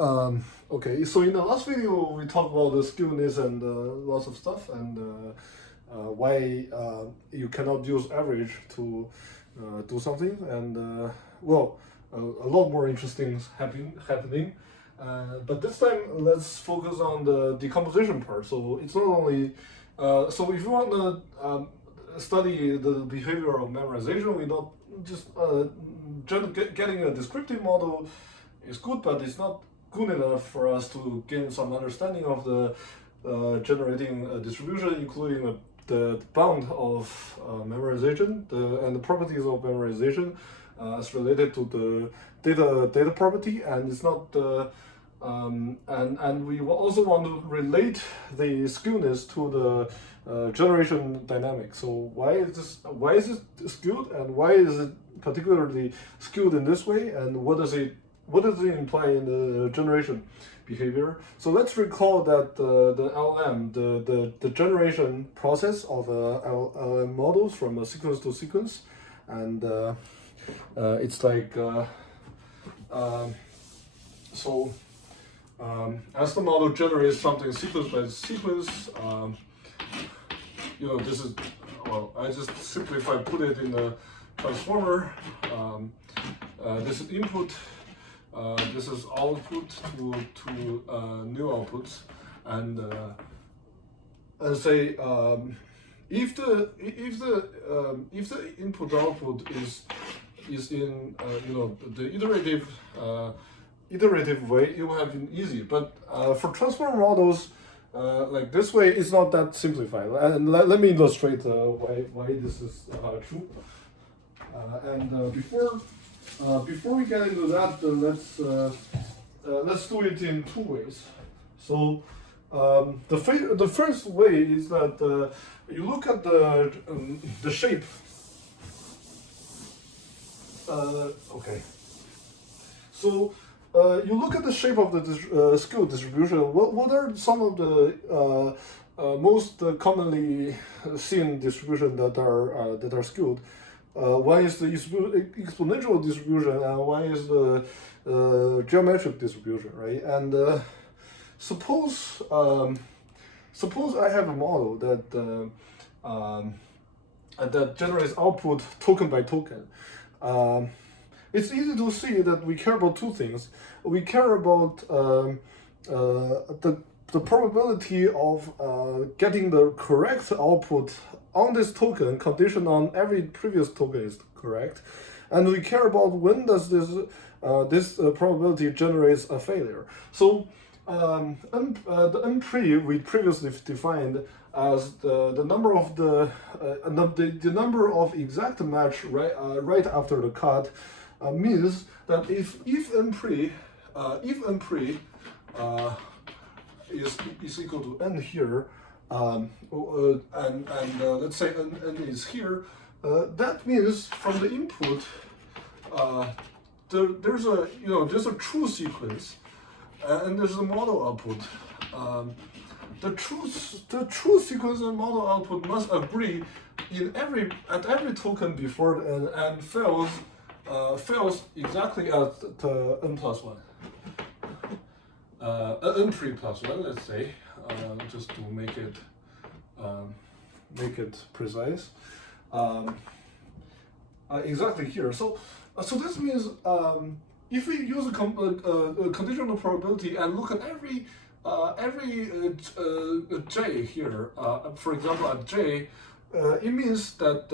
Okay, so in the last video we talked about the skewness and lots of stuff, and why you cannot use average to do something, and well, a lot more interesting things happening. But this time let's focus on the decomposition part. So it's not only so if you want to study the behavior of memorization, we not just getting a descriptive model is good, but it's not good enough for us to gain some understanding of the generating a distribution, including the bound of memorization and the properties of memorization as related to the data property, and it's not and we also want to relate the skewness to the generation dynamic. So why is it skewed, and why is it particularly skewed in this way, and what does it imply in the generation behavior? So let's recall that the LM, the generation process of LM models from a sequence to sequence, and it's like as the model generates something sequence by sequence, this is, well, I just simplify, put it in the transformer. This is input. This is output to new outputs, and say if the input output is in the iterative way, it will have been easy. But for transformer models like this way, it's not that simplified. And let me illustrate why this is true. And before we get into that, let's do it in two ways. So the first way is that you look at the shape. Okay. So you look at the shape of the skew distribution. What are some of the most commonly seen distribution that are skewed? One is the exponential distribution, and one is the geometric distribution, right? And suppose I have a model that generates output token by token. It's easy to see that we care about two things. We care about the probability of getting the correct output on this token, conditioned on every previous token is correct, and we care about when does this probability generates a failure. So the n-pre we previously defined as the number of the number of exact match right after the cut, means that if n-pre is equal to n here, and let's say n is here, that means from the input there's a true sequence, and there's a model output. The true sequence and model output must agree at every token before and fails exactly at the n plus 1. n-pre plus 1, let's say, just to make it precise. Exactly here. So this means if we use a conditional probability and look at every j here, for example at j, it means that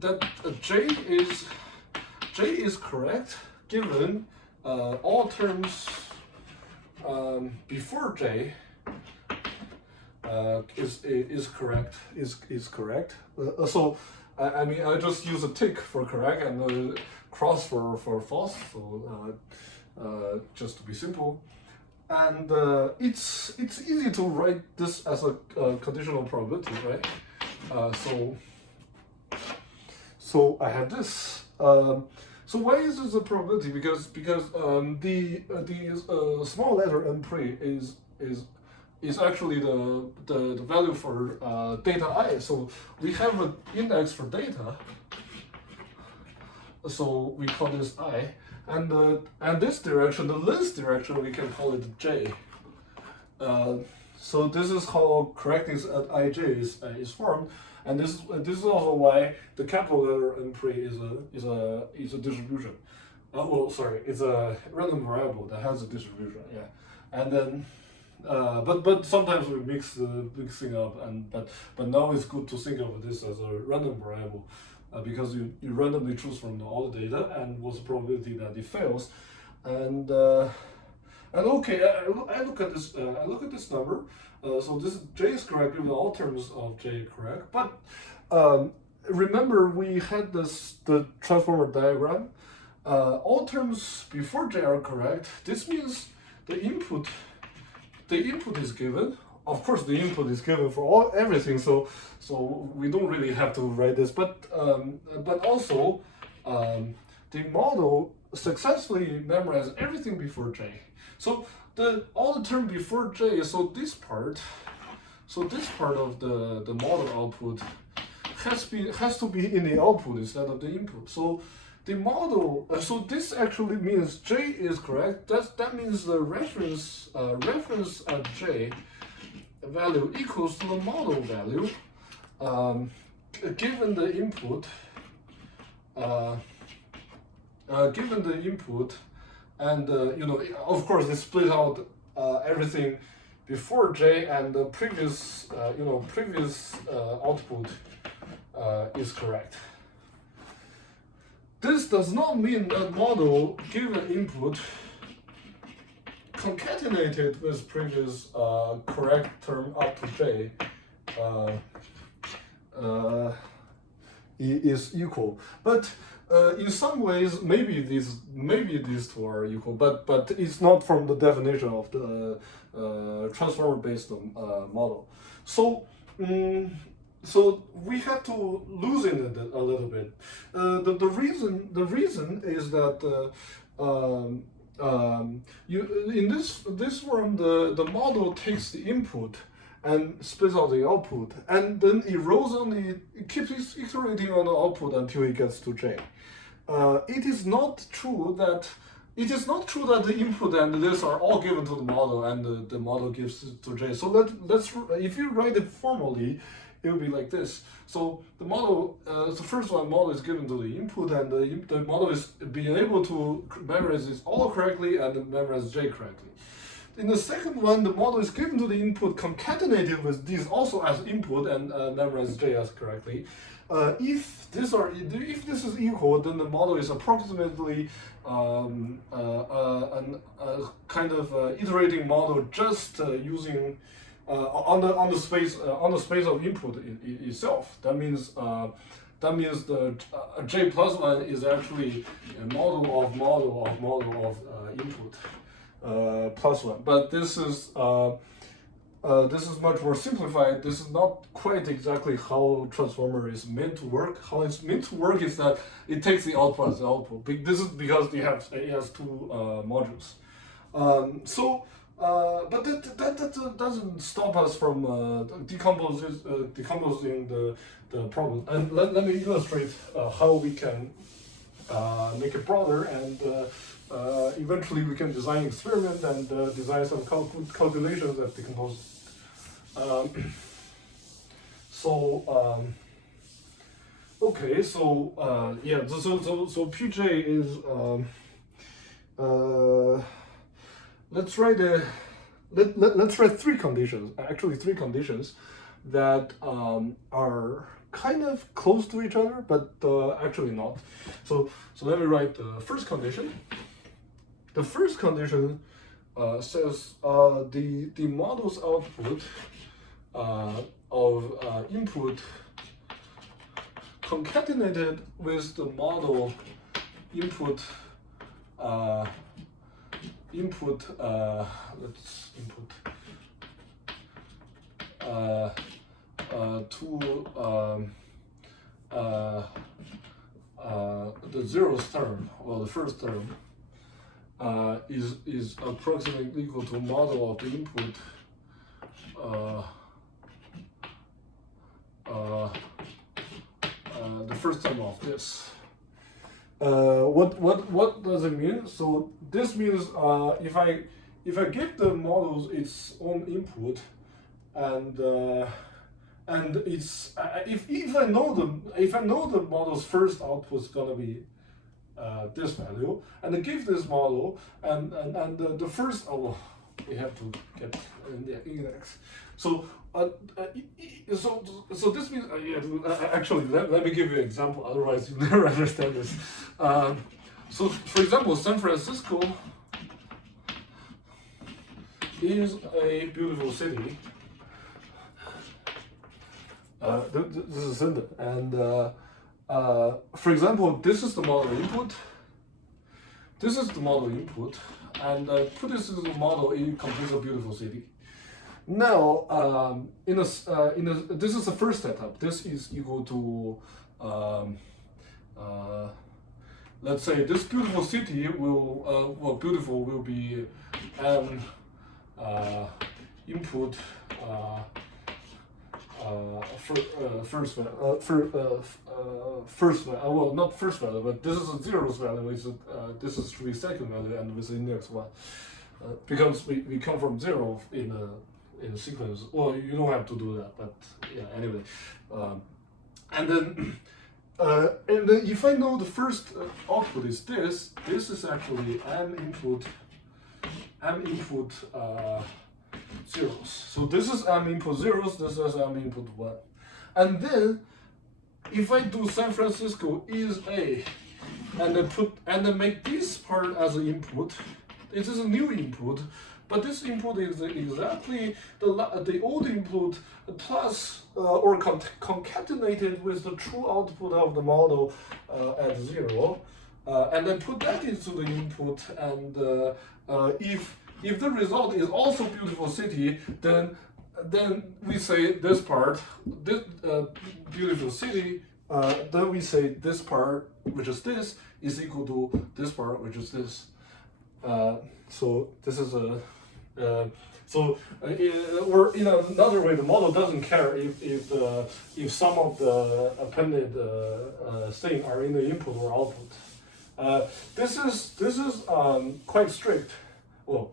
that j is correct given all terms before j is correct. So I mean, I just use a tick for correct and cross for false. So just to be simple, and it's easy to write this as a conditional probability, right? So I have this. So why is this a probability? Because the small letter n-pre is actually the value for data I. So we have an index for data. So we call this I, and this direction, the length direction, we can call it j. So this is how correctness at ij is formed, and this is also why the capital letter entry is a distribution. Well, sorry, it's a random variable that has a distribution. Yeah, and then. But sometimes we mixing up, but now it's good to think of this as a random variable, because you randomly choose from all the data and what's the probability that it fails, and okay, I look at this number, so this j is correct given all terms of j correct, but remember we had the transformer diagram, all terms before j are correct. This means the input is given. Of course, the input is given for everything, so we don't really have to write this. But also, the model successfully memorized everything before j. So all the term before j. So this part of the model output has to be in the output instead of the input. So the model, so this actually means j is correct. That means the reference at j value equals to the model value, given the input, and of course it split out everything before j, and the previous output is correct. This does not mean that model given input concatenated with previous correct term up to j is equal. But in some ways, maybe these two are equal, but it's not from the definition of the transformer-based model. So. So we have to loosen it a little bit. The reason is that in this form the model takes the input and spits out the output, and then it keeps iterating on the output until it gets to j. It is not true that the input and this are all given to the model and the model gives it to j. So let's if you write it formally, it will be like this. So the model, the first one, model is given to the input, and the model is being able to memorize this all correctly and memorize j correctly. In the second one, the model is given to the input, concatenated with these also as input, and memorize j as correctly. If this is equal, then the model is approximately a kind of iterating model, just using on the space of input itself. That means the j plus 1 is actually a model of input plus 1. But this is much more simplified. This is not quite exactly how transformer is meant to work. How it's meant to work is that it takes the output as the output. This is because it has two modules. But that doesn't stop us from decomposing the problem. And let me illustrate how we can make it broader, and eventually we can design an experiment and design some calculations that decompose. Okay, so PJ is let's write three conditions. Actually, three conditions that are kind of close to each other, but actually not. So let me write the first condition. The first condition says the model's output of input concatenated with the model input the zeroth term, well, the first term, is approximately equal to model of the input the first term of this. what does it mean? So this means if I give the models its own input, and it's if I know the model's first output is gonna be this value, and I give this model the first, oh, we have to get the index. So so this means actually let me give you an example. Otherwise you never understand this. So for example, San Francisco is a beautiful city. This is Cinder, and for example, this is the model input. This is the model input, and put this in the model. It completes a beautiful city. Now, this is the first setup. This is equal to, let's say, this beautiful city will, beautiful will be input first value, well, not first value, but this is a zeros value. This is the second value, and with index 1, because we come from 0 in a sequence. Well, you don't have to do that, but yeah. Anyway, and then if I know the first output is this is actually m input zeros. So this is m input zeros. This is m input 1, and then if I do San Francisco is a, and then make this part as an input, it is a new input, but this input is exactly the old input plus or concatenated with the true output of the model at 0, and then put that into the input, and if the result is also beautiful city, then we say this part, this beautiful city, then we say this part, which is this, is equal to this part, which is this. So this is a or in another way, the model doesn't care if some of the appended thing are in the input or output. This is quite strict. Well,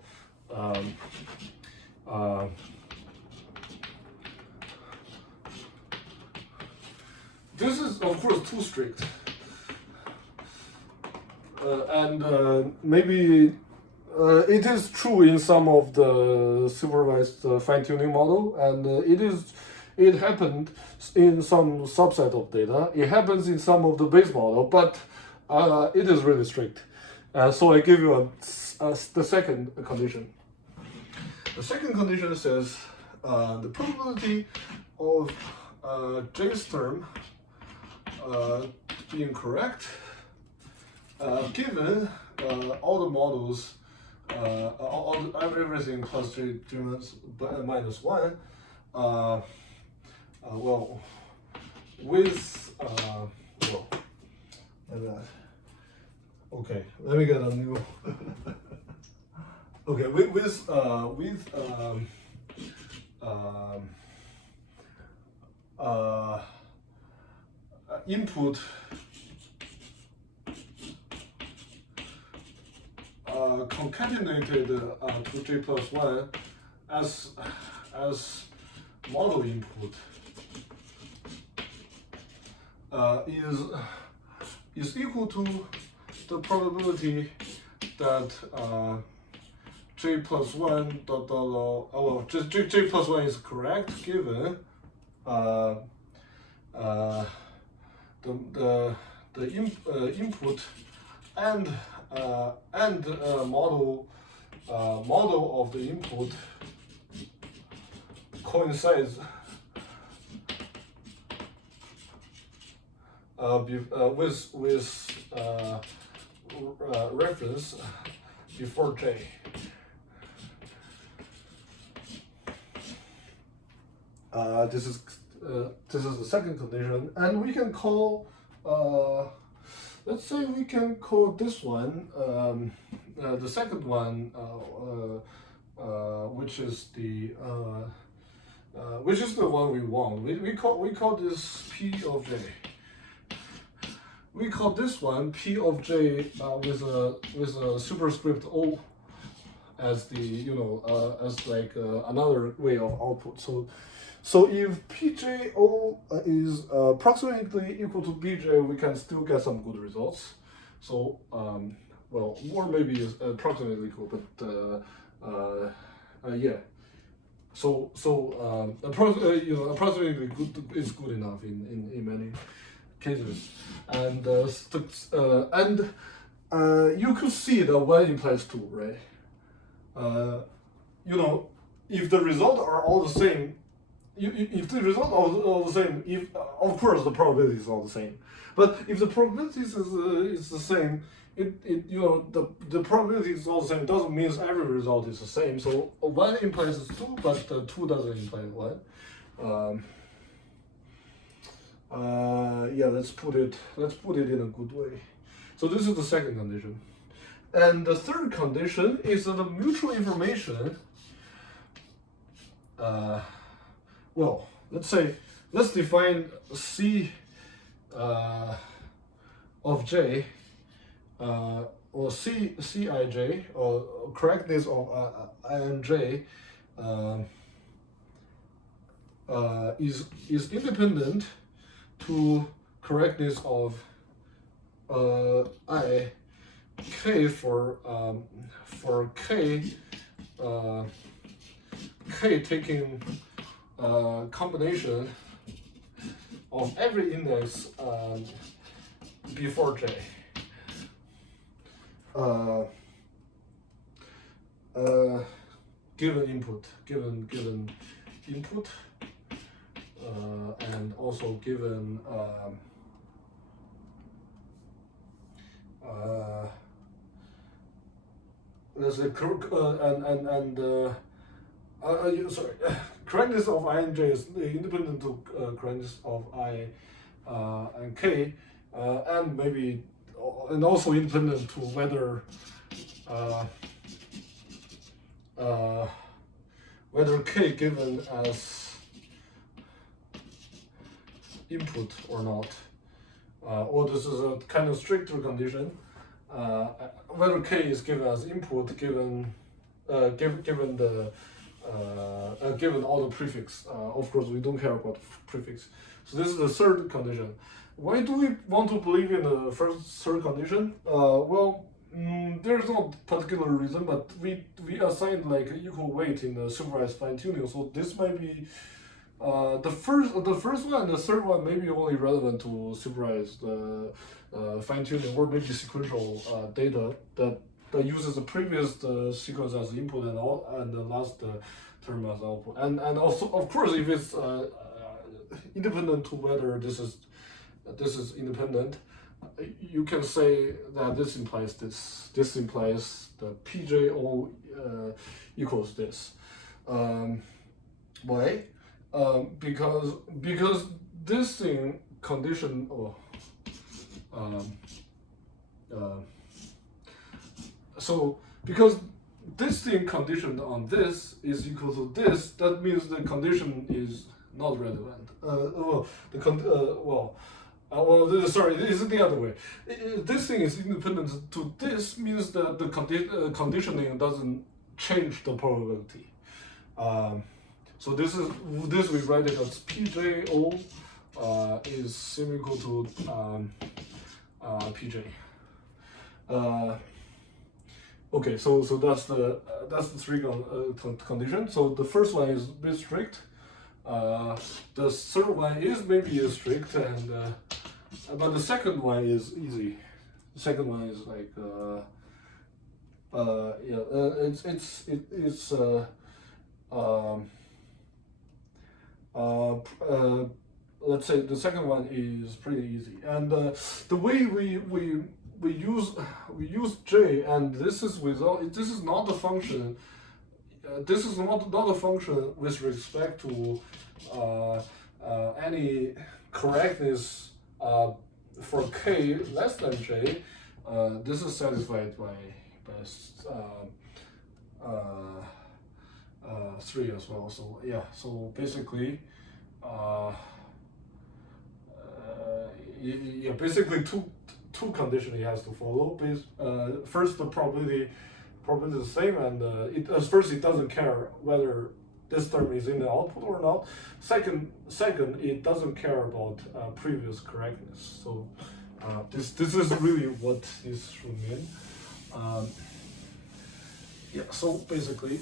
this is of course too strict, and maybe it is true in some of the supervised fine-tuning model, and it happened in some subset of data. It happens in some of the base model, but it is really strict. So I give you the second condition. The second condition says the probability of J's term being correct given all the models, everything plus J minus 1, well, with well, like that. Okay, let me get a new. Okay, with input concatenated to J plus 1 as model input is equal to the probability that J plus 1 dot dot, well, J plus 1 is correct given the input and model of the input coincides with reference before J. This is the second condition, and we can call let's say we can call this one the second one, which is the one we want. We call this P of J. we call this one P of J with a superscript O as the as like another way of output. So if PJO is approximately equal to BJ, we can still get some good results. So well, or maybe is approximately equal, but yeah. So approximately good is good enough in many cases, and you could see that one implies two, right? If the results are all the same, if the result are all the same, if of course the probability is all the same, but if the probabilities is the same, the probability is all the same. It doesn't mean every result is the same. So one implies two, but two doesn't imply one. Yeah, let's put it in a good way. So this is the second condition, and the third condition is that the mutual information. Well, let's define C of J or Cij or correctness of INJ is independent to correctness of I k for k k taking combination of every index before j. Given input, and also given let's say sorry, correctness of INJ is independent to correctness of I and K, and maybe and also independent to whether K given as input or not, or this is a kind of stricter condition. Whether K is given as input given given all the prefix. Of course, we don't care about prefix. So this is the third condition. Why do we want to believe in the third condition? Well, there's no particular reason, but we assigned like equal weight in the supervised fine tuning. So this might be the first one and the third one may be only relevant to supervised fine tuning, or maybe sequential data that uses the previous sequence as input and the last term as output. And also, of course, if it's independent to whether this is independent, you can say that this implies this. This implies the PJO equals this. Why? Because this thing condition so because this thing conditioned on this is equal to this, that means the condition is not relevant. Sorry, this is the other way. This thing is independent to this means that the conditioning doesn't change the probability. So this we write it as PJO is semi-equal to PJ. Okay, so that's the three condition. So the first one is a bit strict. The third one is maybe strict, and but the second one is easy. The second one is like let's say the second one is pretty easy, and the way we use J, and this is not the function. This is not a function with respect to any correctness for K less than J. This is satisfied by 3 as well. So yeah, so basically basically two conditions it has to follow. First, the probability is the same, and at first it doesn't care whether this term is in the output or not. Second, it doesn't care about previous correctness. So this is really what this should mean. Yeah. So basically,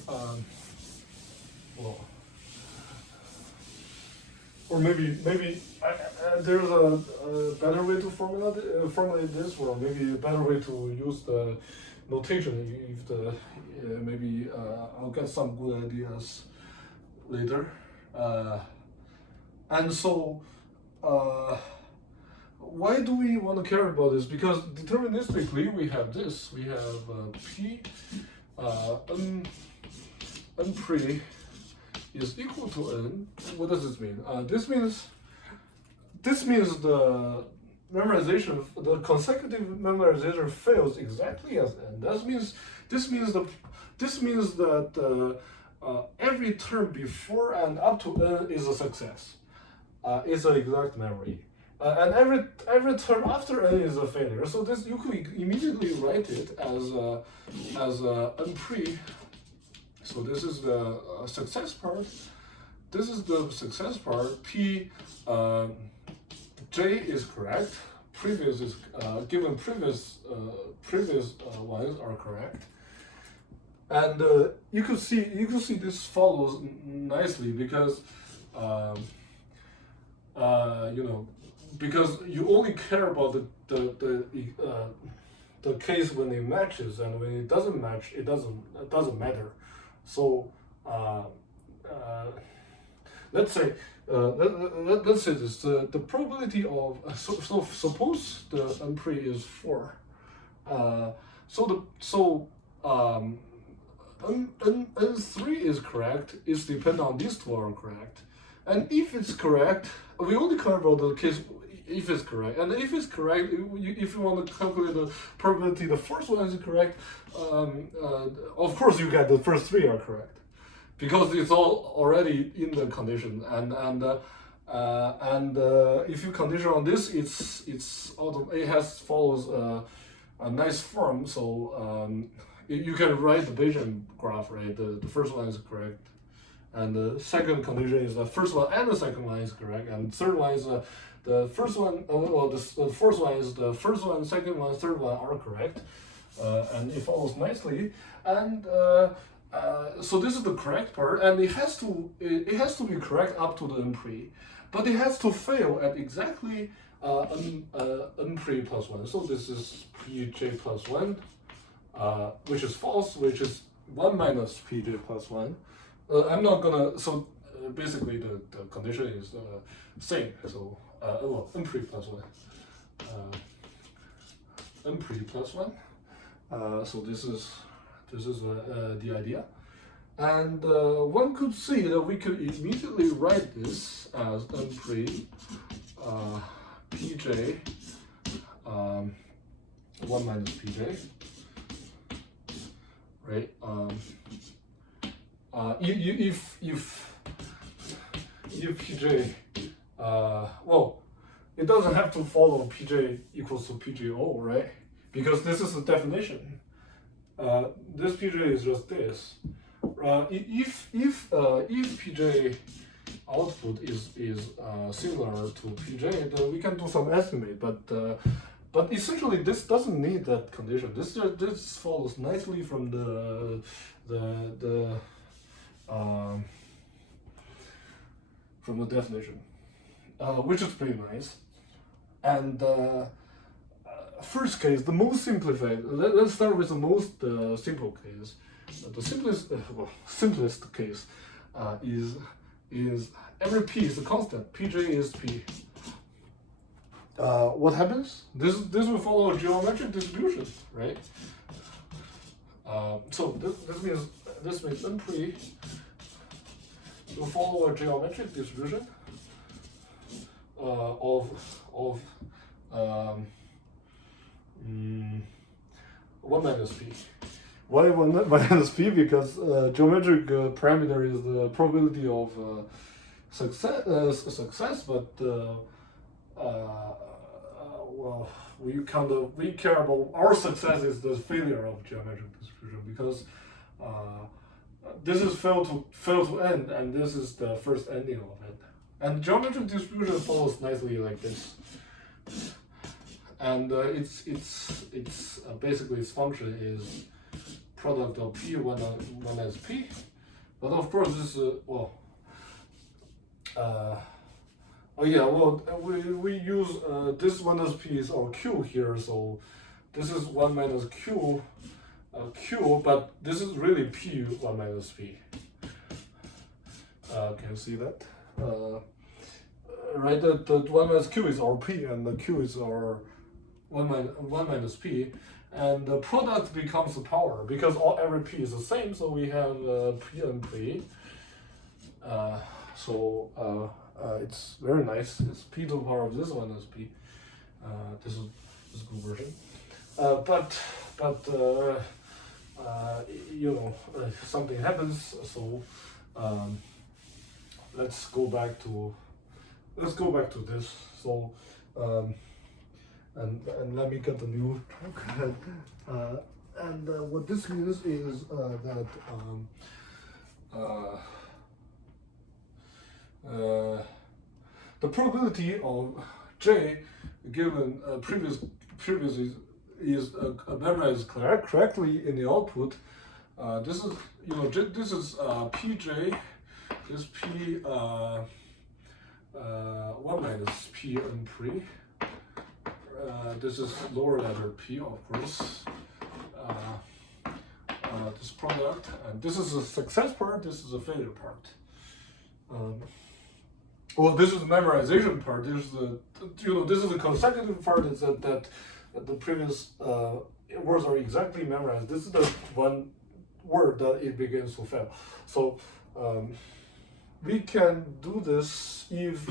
well, or maybe there's a better way to formulate this, or maybe a better way to use the notation. If the maybe I'll get some good ideas later. And so, why do we want to care about this? Because deterministically we have this. We have P n pre is equal to n. What does this mean? This means the memorization, the consecutive memorization fails exactly as n. This means that every term before and up to n is a success. It's an exact memory. And every term after n is a failure. So this you could immediately write it as n pre. So this is the success part. This is the success part. P J is correct. Previous is given previous ones are correct. And you could see this follows nicely because because you only care about the case when it matches, and when it doesn't match, it doesn't matter. So let's say let's say this: the probability of so suppose the n pre is 4. N3 is correct. Is dependent on these two are correct, and if it's correct, we only care about the case if it's correct. And if it's correct, if you want to calculate the probability the first one is correct, of course you get the first 3 are correct, because it's all already in the condition. And if you condition on this, it follows a nice form. So you can write the Bayesian graph, right? The first one is correct, and the second condition is the first one and the second one is correct, and third one is the first one. The fourth one is the first one, second one, third one are correct, and it follows nicely. And so this is the correct part, and it has to be correct up to the n pre, but it has to fail at exactly n pre plus 1. So this is pj plus 1. Which is false, which is 1 minus pj plus 1. I'm not gonna, so basically the condition is same. So n pre plus 1. N pre plus 1. So this is the idea. And one could see that we could immediately write this as n pre pj 1 minus pj. Right? If pj, well, it doesn't have to follow pj equals to pjo, right? Because this is the definition. This pj is just this. If pj output is similar to pj, then we can do some estimate. But essentially, this doesn't need that condition. This follows nicely from the definition, which is pretty nice. And first case, the most simplified. Let's start with the most simple case. The simplest case is every p is a constant. Pj is p. What happens? This will follow a geometric distribution, right? So this means n pre will follow a geometric distribution of 1 minus p. Why 1 minus p? Because geometric parameter is the probability of success, but well, we care about our success is the failure of geometric distribution, because this is fail to end, and this is the first ending of it. And geometric distribution follows nicely like this. And it's basically its function is product of p one as p, but of course this is oh yeah, well we use this 1 as p is our q here, so this is 1 minus q q, but this is really p 1 minus p. Can you see that? Right, the 1 minus q is our p, and the q is our 1 minus p, and the product becomes the power, because every p is the same, so we have p and p. It's very nice. It's p to the power of this 1 as p. This is a good version. You know, something happens, so let's go back to this. So and let me get the new track. And what this means is that the probability of J given previous is memorized correctly in the output. This is, you know, this is Pj, this P 1 minus P and pre. This is lower letter P, of course. This product, and this is a success part. This is a failure part. Well, this is the memorization part. This is the, you know, this is the consecutive part. Is that the previous words are exactly memorized. This is the one word that it begins to fail. So we can do this if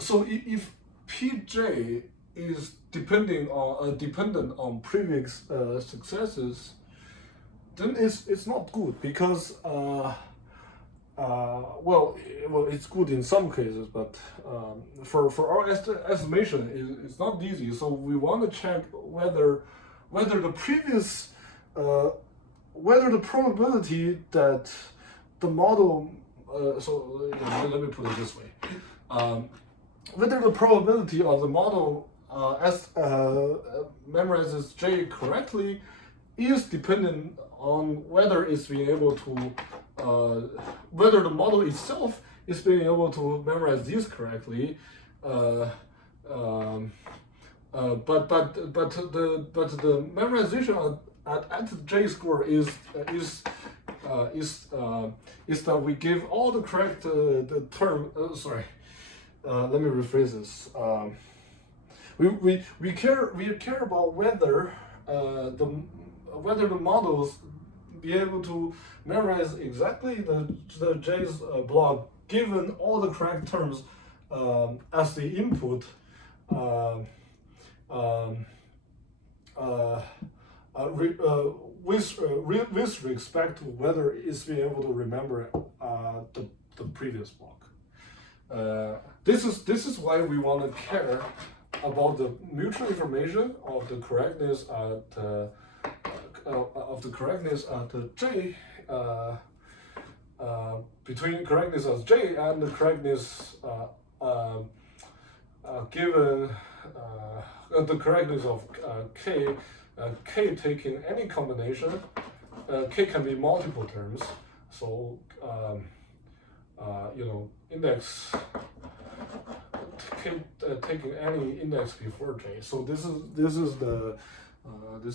so if Pj is dependent on previous successes, then it's not good, because well, it's good in some cases, but for our estimation, it's not easy. So we want to check whether the previous whether the probability that the model so let me put it this way, whether the probability of the model memorizes J correctly is dependent on whether it's being able to whether the model itself is being able to memorize these correctly. But the memorization at J score is that we give all the correct the term. Let me rephrase this. We care about whether the models be able to memorize exactly the J's block given all the correct terms as the input with respect to whether it's being able to remember the previous block. This is why we want to care about the mutual information of the correctness at J between correctness as J and the correctness given the correctness of K. K taking any combination. K can be multiple terms, so you know, index K taking any index before J. So this is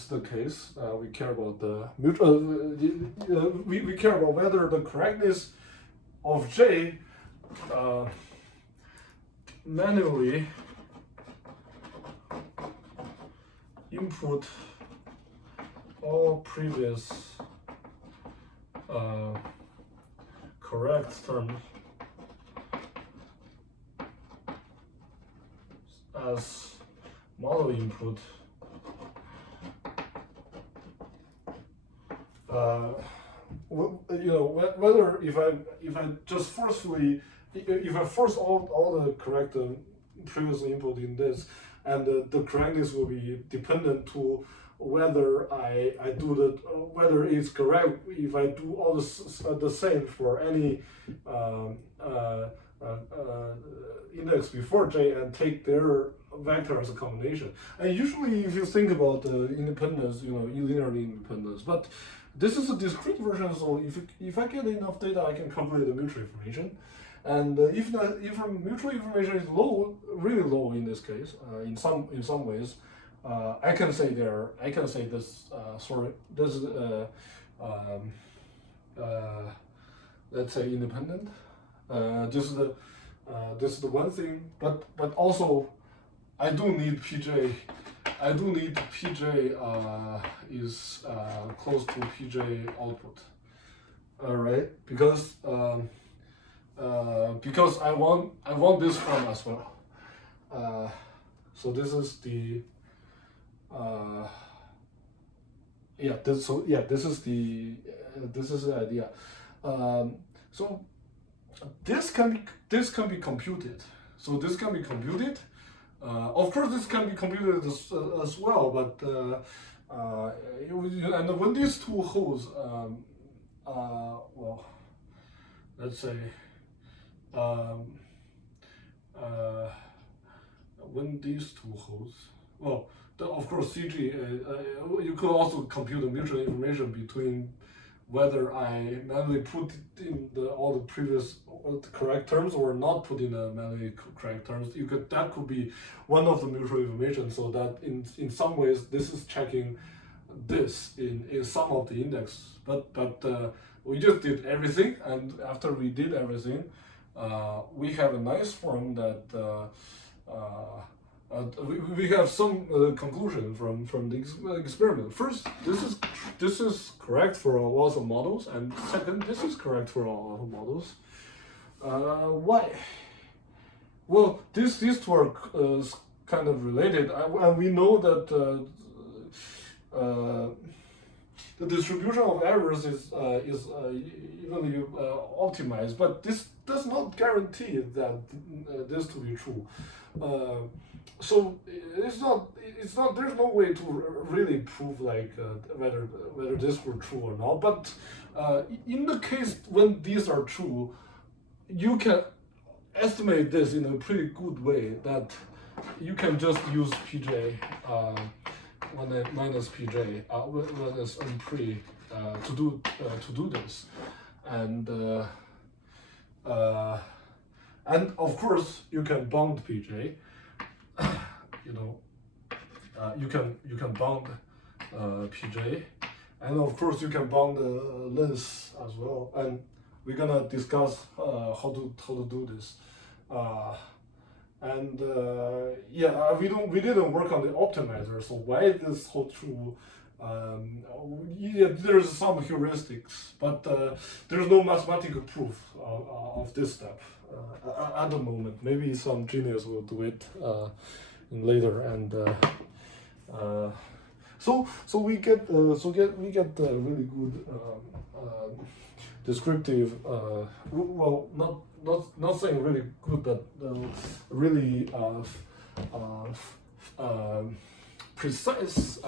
the case. We care about the mutual. We care about whether the correctness of J manually input all previous correct terms as model input. You know, whether if I just forcefully, if I force all the correct previous input in this, and the correctness will be dependent to whether I do the whether it's correct if I do all the same for any index before j and take their vector as a combination. And usually, if you think about independence, linear independence, but this is a discrete version. So if I get enough data, I can calculate the mutual information. And if mutual information is low, really low in this case, in some ways, I can say this. This is let's say independent. This is the one thing, but also I do need PJ. I do need PJ is close to PJ output. All right, because I want this form as well. So this is the this is the idea. So this can be computed. So this can be computed. Of course, this can be computed as well, but and when these two holds, well, let's say when these two holds, well, of course, CG, you could also compute the mutual information between whether I manually put in all the previous correct terms or not put in the manually correct terms. That could be one of the mutual information. So that in some ways this is checking this in some of the index. But we just did everything, and after we did everything, we have a nice form that we have some conclusion from the experiment. First, this is correct for lots of models, and second, this is correct for all models. Why? Well, these two are kind of related, and we know that the distribution of errors is evenly optimized, but this does not guarantee that this to be true. So it's not. There's no way to really prove whether this were true or not. But in the case when these are true, you can estimate this in a pretty good way. That you can just use PJ minus PJ minus unpre to do this, and of course you can bound PJ. You can bound PJ, and of course you can bound length as well. And we're gonna discuss how to do this. We didn't work on the optimizer. So why this hold true? There's some heuristics, but there's no mathematical proof of this step at the moment. Maybe some genius will do it later, and so we get really good descriptive. Well, not saying really good, but really precise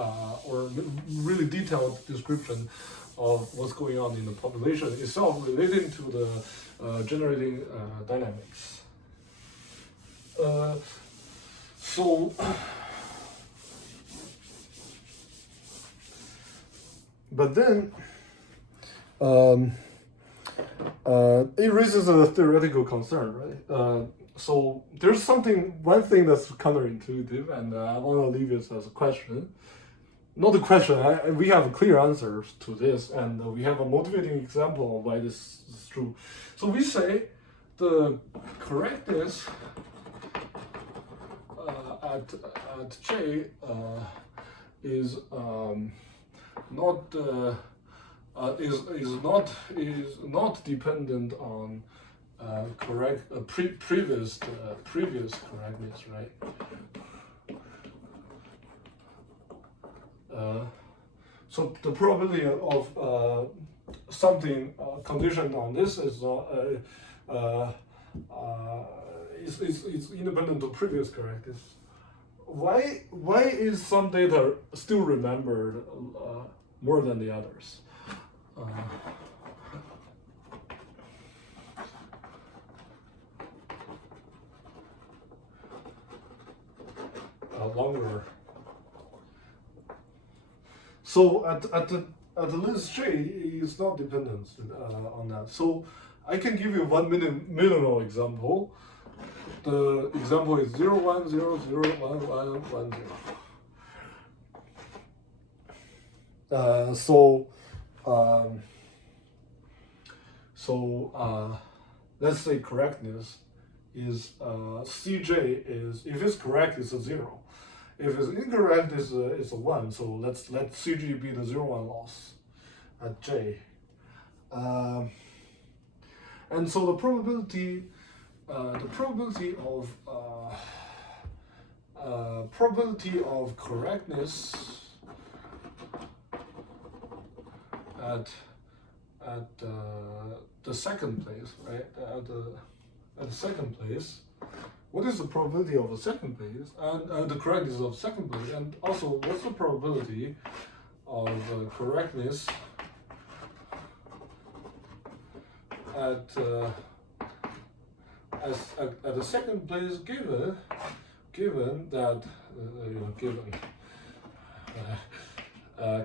or really detailed description of what's going on in the population itself relating to the generating dynamics. But then it raises a theoretical concern, right? So there's one thing that's counterintuitive, and I want to leave it as a question. Not a question, we have clear answers to this, and we have a motivating example of why this is true. So we say the correctness at J is not dependent on previous correctness, right? So the probability of something conditioned on this is it's independent of previous correctness. Why is some data still remembered more than the others? Longer. So at the list J is not dependent on that. So I can give you one minimal example. The example is 0, 1, 0, 0, 1, 1, 1, 0. Let's say correctness is CJ is, if it's correct, it's a 0. If it's incorrect, it's a 1. So let CG be the 0, 1 loss at J. And so the probability of correctness at the second place, right? At the second place, what is the probability of the second place and the correctness of second place, and also what's the probability of correctness at the second place given that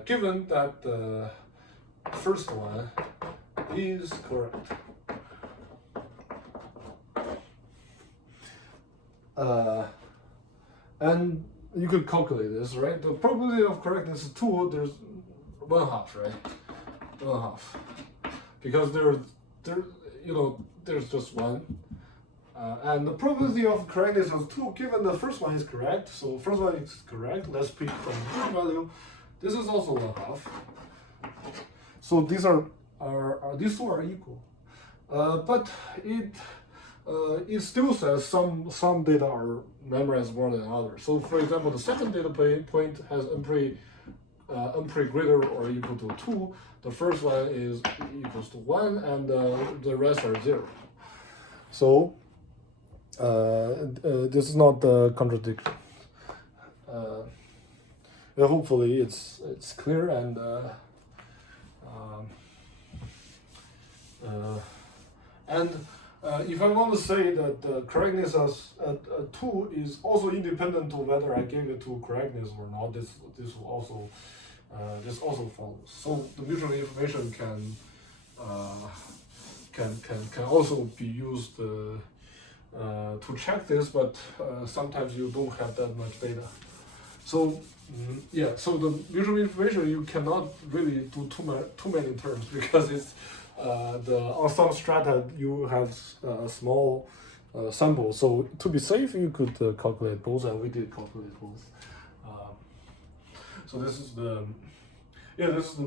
given that the first one is correct. And you could calculate this, right? The probability of correctness is 2. There's 1/2, right? 1/2, because there's just 1. And the probability of correctness is 2 given the first one is correct. So first one is correct. Let's pick from this value. This is also 1/2. So these these two are equal. But it still says some data are memorized more than others. So for example, the second data point has unpre greater or equal to 2. The first one is equals to 1, and the rest are 0. So this is not the contradiction. Hopefully it's clear, and if I want to say that the correctness at 2 is also independent of whether I gave it to correctness or not, this also follows. So the mutual information can also be used to check this, but sometimes you don't have that much data. So so the mutual information, you cannot really do too many terms, because it's on some strata you have a small sample. So to be safe, you could calculate both, and we did calculate both. So this is the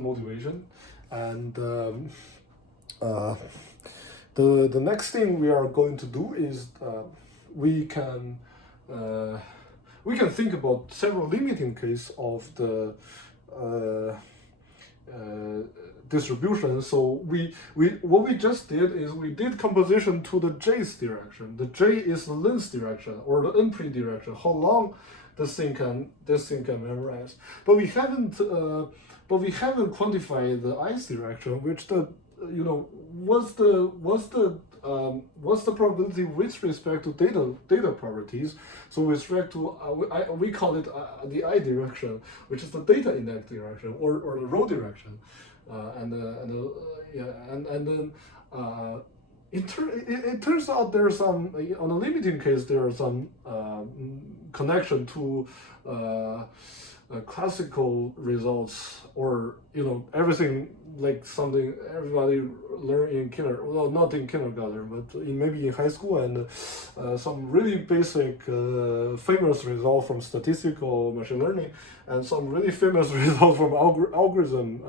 motivation, and the next thing we are going to do is we can think about several limiting cases of the distribution. So what we just did is we did composition to the j's direction. The j is the length direction or the unpre direction, how long this thing can memorize. But we haven't quantified the i's direction, which what's the probability with respect to data properties. So with respect to we call it the I direction, which is the data index direction or the row direction, and then it turns out there's some on a limiting case there are some connection to classical results, or everything like something everybody learned in not in kindergarten, but maybe in high school, and some really basic famous result from statistical machine learning, and some really famous result from algorithm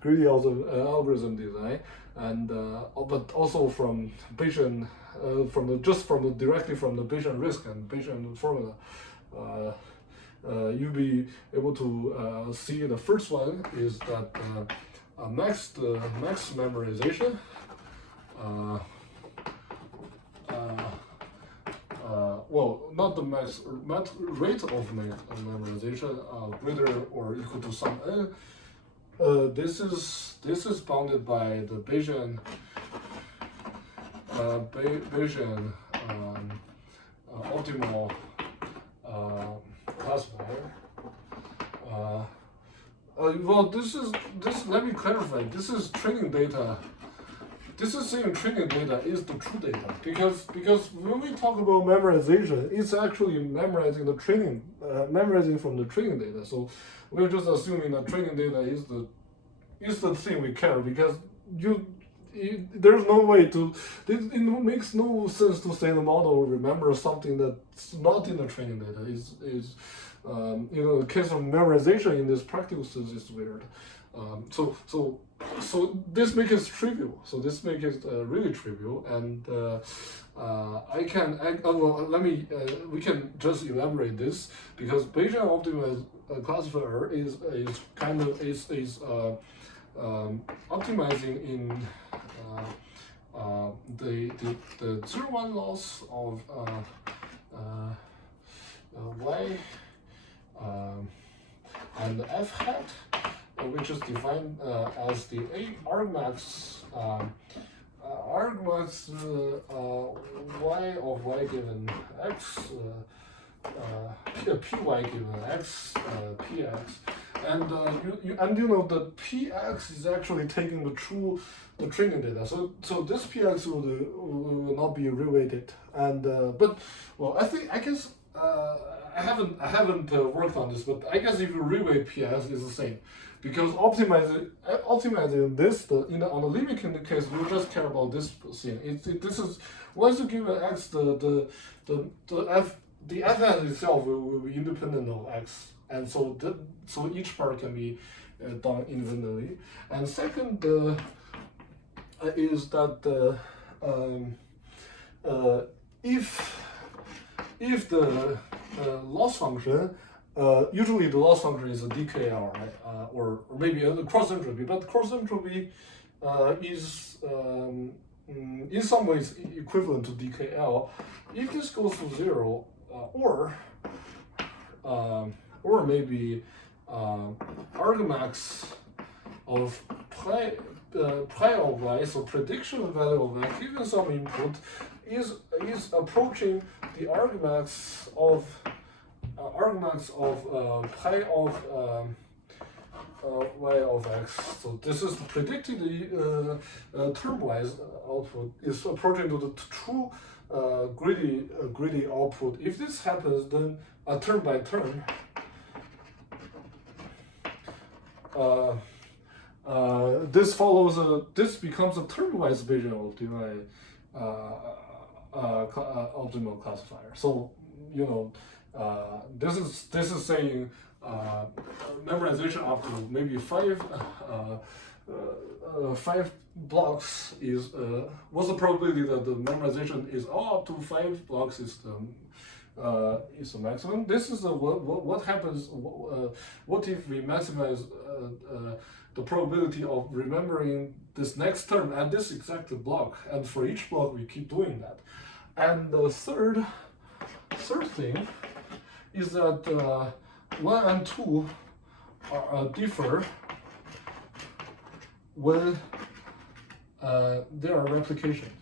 greedy algorithm design, and but also from Bayesian directly from the Bayesian risk and Bayesian formula. You'll be able to see the first one is that max memorization well, not the max rate of memorization greater or equal to some n. This is bounded by the Bayesian optimal classifier. Well, let me clarify. This is training data. This is saying training data is the true data because when we talk about memorization, it's actually memorizing from the training data. So we're just assuming that training data is the thing we care because there's no way to. It makes no sense to say the model remembers something that's not in the training data. The case of memorization in this practical sense is weird. So this makes it trivial. So this makes it really trivial, and we can just elaborate this because Bayesian optimal classifier is optimizing in the 0-1 loss of y and f hat, which is defined as the argmax y of y given x, py given x, px, and the px is actually taking the training data. So this px will not be reweighted, and but well, I guess. I haven't worked on this, but I guess if you reweight px is the same, because optimizing this on the limiting case you just care about this thing. This is once you give an x the f itself will be independent of x, and so each part can be done independently. And second is that if the loss function, usually the loss function is a DKL, right? Or maybe a cross entropy, but cross entropy is in some ways equivalent to DKL. If this goes to 0, or maybe argmax of pi of y, so prediction value of y given some input is approaching the argmax of pi of y of x. So this is predicted termwise output is approaching to the true greedy output. If this happens, then term by term, this follows this becomes a termwise Bayesian optimal classifier. So this is saying memorization up to maybe five blocks is what's the probability that the memorization is all up to 5 blocks is the maximum. This is what happens. What if we maximize the probability of remembering this next term at this exact block, and for each block we keep doing that. And the third thing is that 1 and 2 differ when there are replications.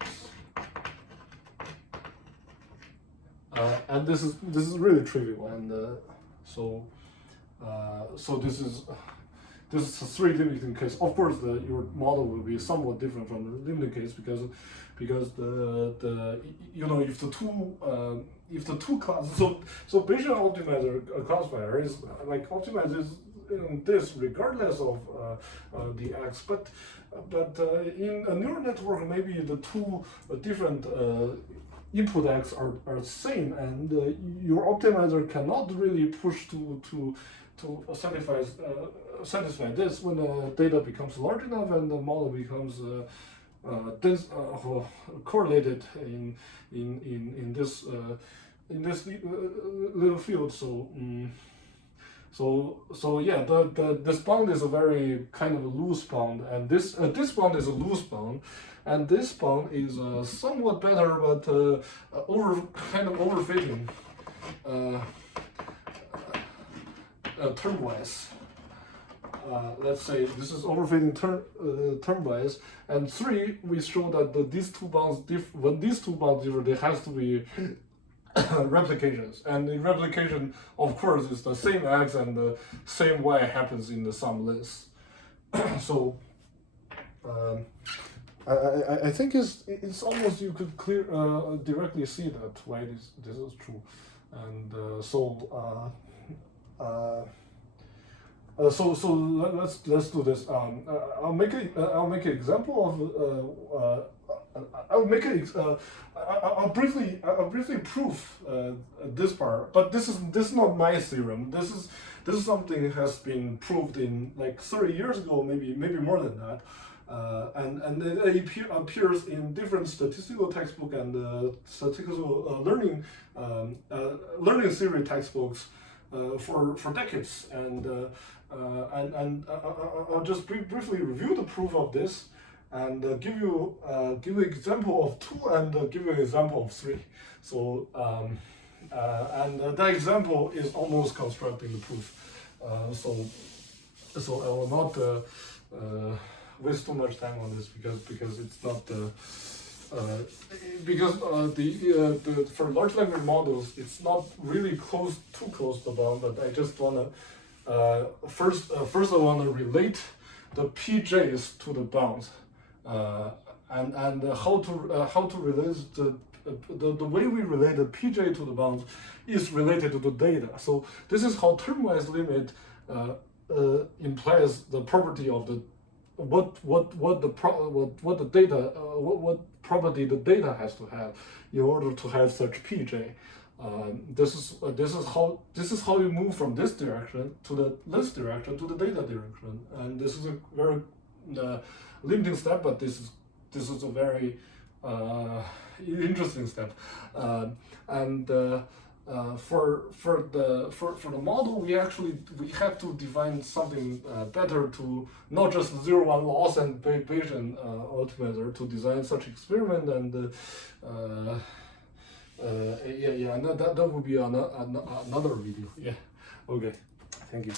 And this is really trivial, and so this is a 3 limiting case. Of course, your model will be somewhat different from the limiting case because if the two classes, so Bayesian optimizer classifier is like optimizes this regardless of the x, but in a neural network maybe the two different input x are same, and your optimizer cannot really push to satisfy this when the data becomes large enough and the model becomes dense, correlated in this little field. So yeah, this bound is a very kind of a loose bound, and this bound is a loose bound, and this bound is somewhat better, but kind of overfitting termwise. Let's say this is overfitting termwise, and 3 we show that these two bounds when these two bounds differ, there has to be replications, and the replication of course is the same x and the same y happens in the sum list. So I think it's almost you could directly see that why this is true, and so let's do this. I'll make an example of I'll briefly prove this part, but this is not my theorem. This is something that has been proved in like 30 years ago, maybe more than that, and it appears in different statistical textbook and statistical learning theory textbooks for decades, and I'll just briefly review the proof of this, and give you an example of 2 and give you an example of 3. So and that example is almost constructing the proof. So I will not waste too much time on this because it's not for large language models it's not really too close to the bound, but I just wanna first I wanna relate the PJs to the bounds, and how to relate the way we relate the PJ to the bounds is related to the data. So this is how termwise limit implies the property of the what property the data has to have in order to have such PJ. This is how you move from this direction to the list direction to the data direction, and this is a very limiting step, but this is a very interesting step, for the model we have to define something better to not just 0-1 loss and Bayesian altimeter to design such experiment, and and that would be another video. Yeah. Okay. Thank you.